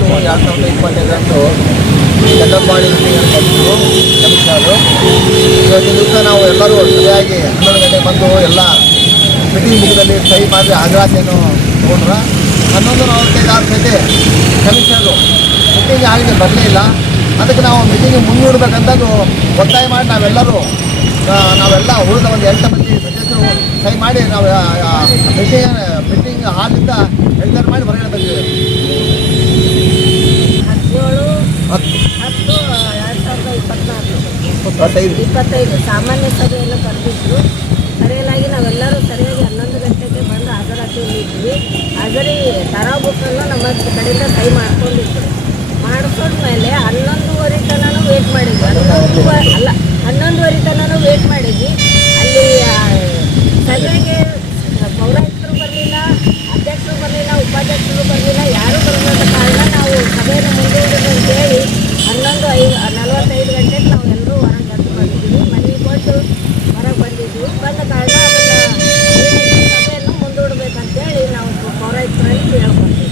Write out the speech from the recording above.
ಎರಡು ಸಾವಿರದ ಇಪ್ಪತ್ತೈದರಂದು ಮೀಟಿಂಗ್ ಕರೆದಿದ್ರು ಕಮಿಷನರು ಇವತ್ತು ದಿವಸ ನಾವು ಎಲ್ಲರೂ ಸರಿಯಾಗಿ ಹನ್ನೊಂದು ಗಂಟೆಗೆ ಬಂದು ಎಲ್ಲ ಮೀಟಿಂಗ್ ಮುಖದಲ್ಲಿ ಸಹಿ ಮಾಡಿ ಹಾಜರಾತಿಯನ್ನು ತಗೊಂಡ್ರೆ ಹನ್ನೊಂದು ನಲವತ್ತೈದು ಆರು ಗಂಟೆ ಕಮಿಷನರು ಮೀಟಿಂಗ್ ಆಗಿದೆ ಬರಲೇ ಇಲ್ಲ ಅದಕ್ಕೆ ನಾವು ಮೀಟಿಂಗ್ ಮುಂದೂಡಬೇಕಂತಂದು ಒತ್ತಾಯ ಮಾಡಿ ನಾವೆಲ್ಲರೂ ನಾವೆಲ್ಲ ಉಳಿದ ಒಂದು ಎಂಟು ಮಂದಿ ಸದಸ್ಯರು ಸಹಿ ಮಾಡಿ ನಾವು ಮೀಟಿಂಗ್ ಮೀಟಿಂಗ್ ಹಾಲಿಂದ ಎಳ್ದಾರ ಮಾಡಿ ಹೊರಗಡೆ ಬಂದಿದ್ದೇವೆ ಹತ್ತು ಹತ್ತು ಎರಡು ಸಾವಿರದ ಇಪ್ಪತ್ನಾಲ್ಕು ಇಪ್ಪತ್ತೈದು. ಸಾಮಾನ್ಯ ಸಭೆಯನ್ನು ಕರೆದಿದ್ರು ಸರಿಯಾಗಿ ನಾವೆಲ್ಲರೂ ಸರಿಯಾಗಿ ಹನ್ನೊಂದು ಗಂಟೆಗೆ ಬಂದು ಹಾಜರಾತಿಯಲ್ಲಿ ಇದ್ವಿ. ಹಾಜರಿ ತರಾ ಬುಕ್ಕನ್ನು ನಮ್ಮ ಕಡೆಯಿಂದ ಸಹಿ ಮಾಡ್ಕೊಂಡಿದ್ರು. ಮಾಡ್ಕೊಂಡ್ಮೇಲೆ ಹನ್ನೊಂದುವರೆ ತನಕ ವೇಟ್ ಮಾಡಿದ್ವಿ. ಹನ್ನೊಂದುವರೆ, ಅಲ್ಲ ಹನ್ನೊಂದುವರೆ ಐದು, ನಲವತ್ತೈದು ಗಂಟೆಗೆ ನಾವು ಎಲ್ಲರೂ ಹೊರಗೆ ಬಂದು ಬಂದಿದ್ದೀವಿ. ಮನೆಗೆ ಕೊಟ್ಟು ಹೊರಗೆ ಬಂದಿದ್ವಿ ಬಂದ ಕಾರಣ ಸಭೆಯನ್ನು ಮುಂದೂಡಬೇಕಂತೇಳಿ ನಾವು ಪೌರಾಯುಕ್ತರಲ್ಲಿ ಹೇಳ್ಕೊಳ್ತೀವಿ